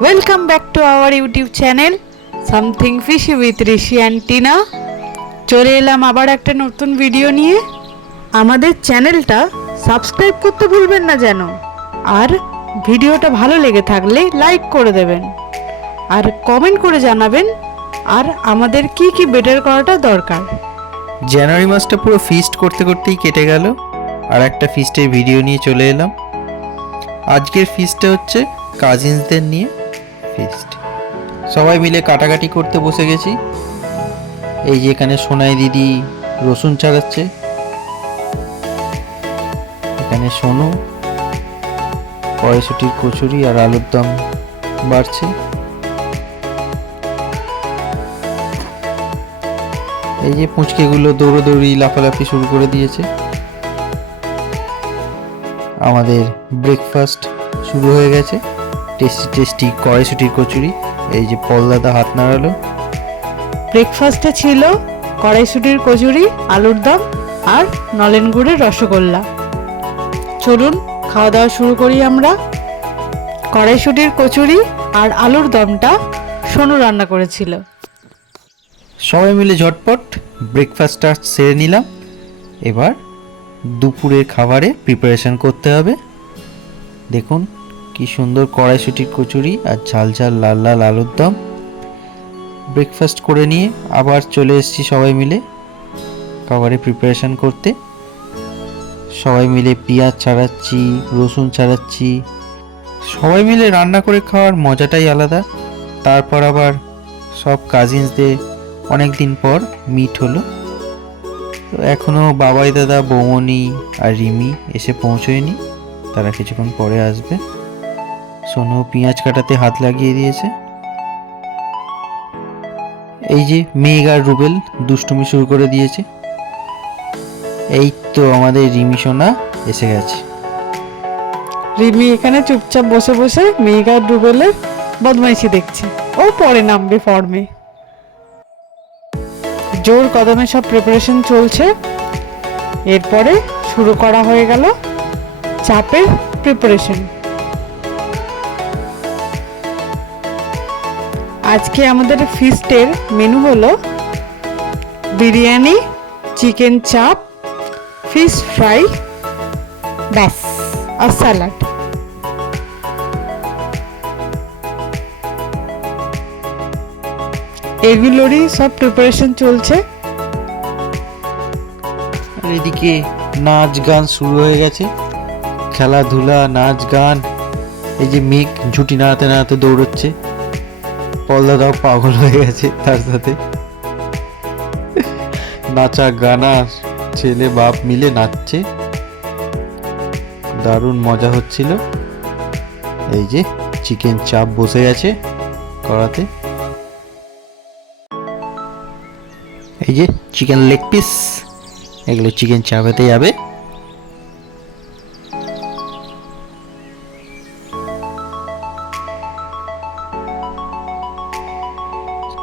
Welcome back to our YouTube channel Something Fishy with Rishi and Tina. চলে এলাম আবার একটা নতুন ভিডিও নিয়ে। আমাদের চ্যানেলটা সাবস্ক্রাইব করতে ভুলবেন না যেন, আর ভিডিওটা ভালো লেগে থাকলে লাইক করে দেবেন আর কমেন্ট করে জানাবেন আর আমাদের কি কি বেটার করাটা দরকার। জানুয়ারি মাসটা পুরো ফিস্ট করতে করতেই কেটে গেল, আর একটা ফিস্টের ভিডিও নিয়ে চলে এলাম। আজকের ফিস্টটা হচ্ছে কাজিনসদের নিয়ে ফিস্ট। সবাই মিলে কাটাকাটি করতে বসে গেছি। এই যে এখানে সোনাই দিদি রসুন ছাড়াচ্ছে, এখানে সোনু কড়াইশুঁটির কচুরি আর আলুর দম বাড়ছে। এই যে পুঁচকেগুলো দৌড়োদৌড়ি লাফালাফি শুরু করে দিয়েছে। আমাদের ব্রেকফাস্ট শুরু হয়ে গেছে। টেস্টি টেস্টি কড়াইশুঁটির কচুরি। এই যে পলদাদা হাত নাড়ালো। ব্রেকফাস্টে ছিল কড়াইশুঁটির কচুরি, আলুর দম আর নলেন গুড়ের রসগোল্লা। চলুন খাওয়া দাওয়া শুরু করি আমরা। কড়াইশুঁটির কচুরি আর আলুর দমটা সোনু রান্না করেছিল। সবাই মিলে ঝটপট ব্রেকফাস্টটা সেরে নিলাম। এবার দুপুরের খাবারে প্রিপারেশন করতে হবে। দেখুন কি সুন্দর কড়াইশুঁটির কচুরি আর ঝাল ঝাল লাল লাল আলুর দম। ব্রেকফাস্ট করে নিয়ে আবার চলে এসেছি সবাই মিলে খাবারে প্রিপারেশন করতে। সবাই মিলে পেঁয়াজ ছাড়াচ্ছি, রসুন ছাড়াচ্ছি। সবাই মিলে রান্না করে খাওয়ার মজাটাই আলাদা। তারপর আবার সব কাজিনসদের অনেক দিন পর মিট হলো। তো এখনও বাবাই দাদা, বৌমনি আর রিমি এসে পৌঁছয়নি, তারা কিছুক্ষণ পরে আসবে। সোনু পেঁয়াজ কাটাতে হাত লাগিয়ে দিয়েছে। এই যে মেঘ আর রুবেল দুষ্টুমি শুরু করে দিয়েছে। এই তো আমাদের রিমি সোনা এসে গেছে। রিমি এখানে চুপচাপ বসে বসে মেঘ আর রুবেলের বদমাইশি দেখছে। ও পরে নামবে ফর্মে। জোর কদমে সব প্রিপারেশন চলছে। এরপরে শুরু করা হয়ে গেল চাপের প্রিপারেশন। আজকে আমাদের ফিস্টের মেনু হলো বিরিয়ানি, চিকেন চাপ, ফিশ ফ্রাই, ব্যাস আর স্যালাড। এগুলোরই সব প্রিপারেশন চলছে। আর এদিকে নাচ গান শুরু হয়ে গেছে, খেলাধুলা, নাচ গান। এই যে মেঘ ঝুঁটি নাড়াতে নাড়াতে দৌড়চ্ছে। পলদাদাও পাগল হয়ে গেছে তার সাথে। নাচা গানা, ছেলে বাপ মিলে নাচছে, দারুণ মজা হচ্ছিল। এই যে চিকেন চাপ বসে গেছে কড়াতে। এই যে চিকেন লেগ পিস, এগুলো চিকেন চাপেতে যাবে।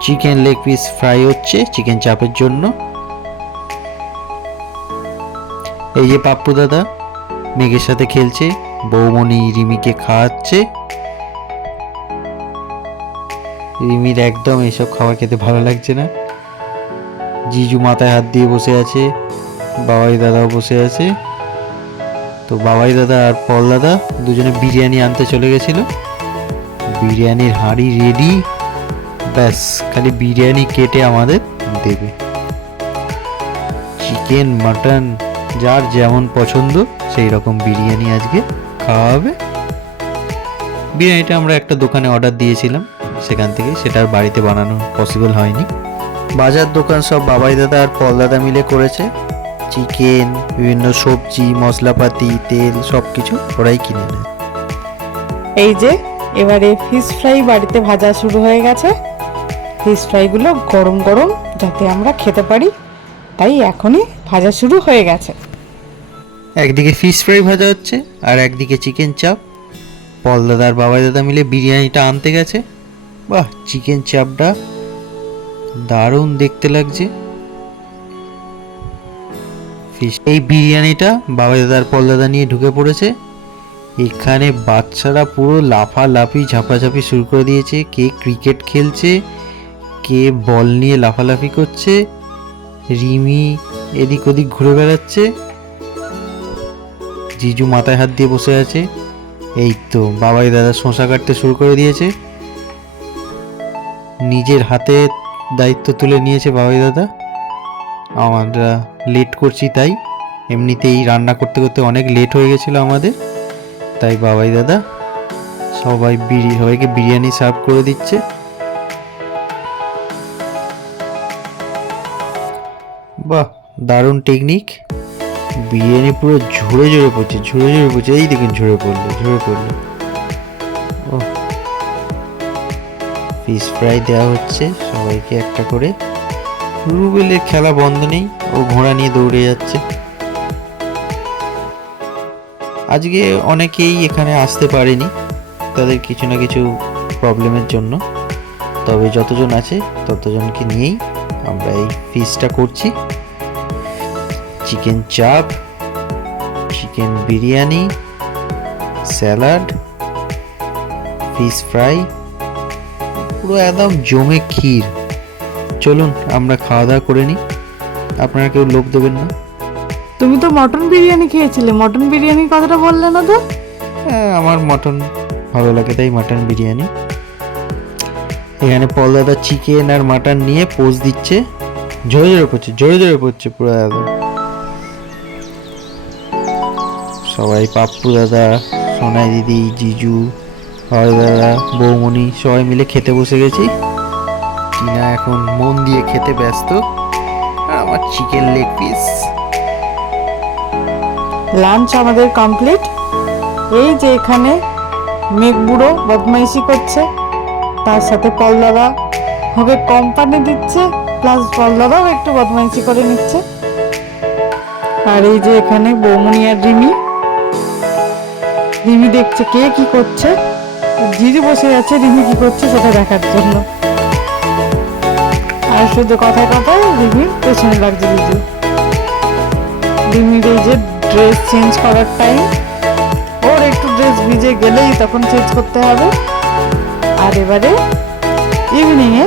চিকেন লেগ পিস ফ্রাই হচ্ছে চিকেন চাপের জন্য। এই যে পাপ্পু দাদা মেঘের সাথে খেলছে, বৌমনি রিমিকে খাওয়াচ্ছে। রিমির একদম এসব খাবার খেতে ভালো লাগছে না। জিজু মাথায় হাত দিয়ে বসে আছে, বাবাই দাদাও বসে আছে। তো বাবাই দাদা আর পল দাদা দুজনে বিরিয়ানি আনতে চলে গেছিল। বিরিয়ানির হাঁড়ি রেডি, ব্যাস খালি বিরিয়ানি কেটে আমাদের দেবে। চিকেন, মাটন, যার যেমন পছন্দ সেই রকম বিরিয়ানি আজকে খাওয়া হবে। বিরিয়ানিটা আমরা একটা দোকানে অর্ডার দিয়েছিলাম, সেখান থেকে সেটা আর বাড়িতে বানানো পসিবল হয়নি। বাজার দোকান সব বাবাই দাদা আর পল দাদা মিলে করেছে। চিকেন, বিভিন্ন সবজি, মশলাপাতি, তেল সব কিছু ওরাই কিনে নেয়। এই যে এবারে ফিশ ফ্রাই বাড়িতে ভাজা শুরু হয়ে গেছে। ফিশ ফ্রাইগুলো গরম গরম যাতে আমরা খেতে পারি, তাই এখনই ভাজা শুরু হয়ে গেছে। একদিকে ফিশ ফ্রাই ভাজা হচ্ছে আর একদিকে চিকেন চাপ। পল দাদা আর বাবাই দাদা মিলে বিরিয়ানিটা আনতে গেছে। বাহ, চিকেন চাপটা দারুণ দেখতে লাগছে। ফিশ এই বিরিয়ানিটা বাবাই দাদা আর পল দাদা নিয়ে ঢুকে পড়েছে। এখানে বাচ্চারা পুরো লাফালাফি ঝাপাঝাপি শুরু করে দিয়েছে। কে ক্রিকেট খেলছে, কে বল নিয়ে লাফালাফি করছে, রিমি এদিক ওদিক ঘুরে বেড়াচ্ছে, জিজু মাথায় হাত দিয়ে বসে আছে। এই তো বাবাই দাদা শসা কাটতে শুরু করে দিয়েছে, নিজের হাতে দায়িত্ব তুলে নিয়েছে বাবাই দাদা। আমরা লেট করছি তাই, এমনিতেই রান্না করতে করতে অনেক লেট হয়ে গেছিলো আমাদের, তাই বাবাই দাদা সবাইকে বিরিয়ানি সার্ভ করে দিচ্ছে। বাহ, দারুণ টেকনিক। বিরিয়ানি পুরো ঝরে ঝরে পড়ছে, ঝরে ঝরে পড়ছে। এই দেখুন ঝরে পড়লো। ও, ফিশ ফ্রাই দেওয়া হচ্ছে সবাইকে একটা করে। রুবেলের খেলা বন্ধ নেই, ও ঘোড়া নিয়ে দৌড়ে যাচ্ছে। আজকে অনেকেই এখানে আসতে পারেনি, তাদের কিছু না কিছু প্রবলেমের জন্য। তবে যতজন আছে ততজনকে নিয়েই আমরা এই ফিশটা করছি। চিকেন চাপ, chicken biryani, salad, fish fry, পুরো একদম জমে ক্ষীর। চলুন আমরা খাওয়া দাওয়া করে নিই, আপনারা কেউ লোভ দেবেন না। তুমি তো মটন বিরিয়ানি খেয়েছিলে, মটন বিরিয়ানির কথাটা বললে না তো? হ্যাঁ, আমার মটন ভালো লাগে তাই মটন বিরিয়ানি। এখানে পল দাদা চিকেন আর মাটন নিয়ে পোজ দিচ্ছে, ঝরে ঝরে পড়ছে পুরো একদম। সবাই পাপ্পু দাদা, সোনাই দিদি, জিজু, হয় দাদা, বৌমণি সবাই মিলে খেতে বসে গেছি। টিনা এখন মন দিয়ে খেতে ব্যস্ত। আর আমার চিকেন লেগ পিস। লাঞ্চ আমাদের কমপ্লিট। এই যে এখানে মেঘ বুড়ো বদমাইশি করছে, তার সাথে পলদাদা হবে কোম্পানি দিচ্ছে, প্লাস পলদাদাও একটু বদমাইশি করে নিচ্ছে। আর এই যে এখানে বৌমনি আর রিমি দেখছে কে কি করছে, জিজু বসে আছে রিমি কি করছে সেটা দেখার জন্য। আর শুধু কথায় কথায় রিমির পেছনে লাগছে জিজু। রিমির এই যে ড্রেস চেঞ্জ করার টাইম, ওর একটু ড্রেস ভিজে গেলেই তখন চেঞ্জ করতে হবে। আর এবারে ইভিনিংয়ে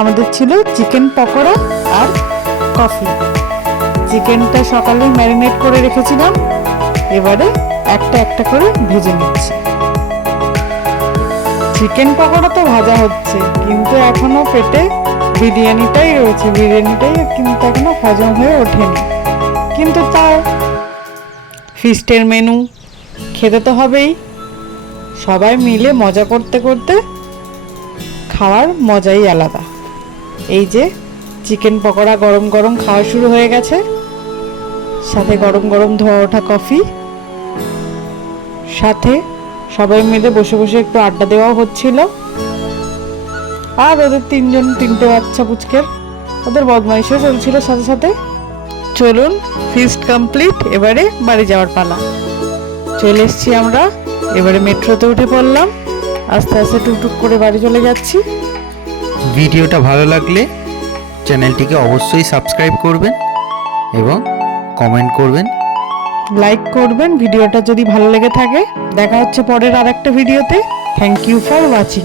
আমাদের ছিল চিকেন পকোড়া আর কফি। চিকেনটা সকালে ম্যারিনেট করে রেখেছিলাম, এবারে একটা একটা করে ভেজে নিচ্ছি। চিকেন পকোড়া তো ভাজা হচ্ছে, কিন্তু এখনো পেটে বিরিয়ানিটাই রয়েছে, বিরিয়ানিটাই কিন্তু এখনো হজম হয়ে ওঠেনি। কিন্তু তাও ফিস্টের মেনু খেতে তো হবেই। সবাই মিলে মজা করতে করতে খাওয়ার মজাই আলাদা। এই যে চিকেন পকোড়া গরম গরম খাওয়া শুরু হয়ে গেছে, সাথে গরম গরম ধোয়া ওঠা কফি, সাথে সবাই মিলে বসে বসে একটু আড্ডা দেওয়াও হচ্ছিল। আর ওদের তিনটে বাচ্চা পুচকের ওদের বদমাইশও চলছিল সাথে সাথে। চলুন, ফিস্ট কমপ্লিট, এবারে বাড়ি যাওয়ার পালা। চলে এসছি আমরা, এবারে মেট্রোতে উঠে পড়লাম, আস্তে আস্তে টুকটুক করে বাড়ি চলে যাচ্ছি। ভিডিওটা ভালো লাগলে চ্যানেলটিকে অবশ্যই সাবস্ক্রাইব করবেন এবং কমেন্ট করবেন, লাইক করবেন ভিডিওটা যদি ভালো লেগে থাকে। দেখা হচ্ছে পরের আরেকটা ভিডিওতে। Thank you for watching.